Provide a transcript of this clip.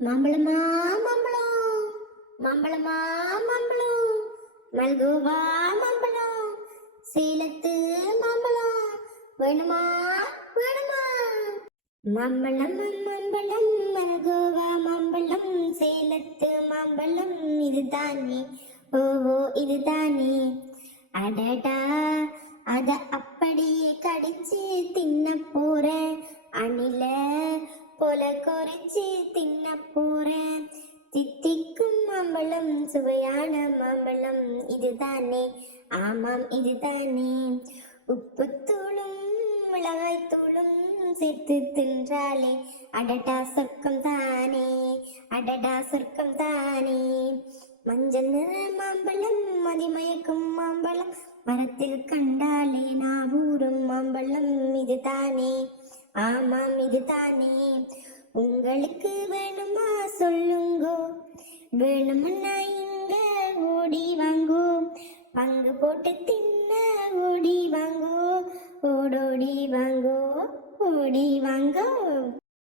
மாம்பழமா மாம்பழம், மாம்பழமா மாம்பழம், மல்கோவா மாம்பழம், சேலத்து மாம்பழம் வேணுமா வேணுமா? மாம்பழம் மாம்பழம், மல்கோவா மாம்பழம், சேலத்து மாம்பழம் இதுதானே, ஓஹோ இதுதானே. அடடா, அத அப்படியே கடிச்சு தின்ன போறேன், அணில போல கொறிச்சு தின்ன போறேன். தித்திக்கும் மாம்பழம், சுவையான மாம்பழம் இதுதானே, ஆமாம் இதுதானே. உப்புத்தூளும் மிளகாய்த்தூளும் சேர்த்து தின்றாலே அடடா சொர்க்கம் தானே, அடடா சொர்க்கம் தானே. மஞ்சள் நிற மாம்பழம், மதிமயக்கும் மாம்பழம், மரத்தில் கண்டாலே நாவூரும் மாம்பழம் இதுதானே, ஆமாம் இதுதானே. உங்களுக்கு வேணுமா சொல்லுங்கோ, வேணுமுன்னா இங்க ஓடி வாங்கோ, பங்கு போட்டு தின்ன ஓடி வாங்கோ, ஓடோடி வாங்கோ, ஓடி வாங்கோ.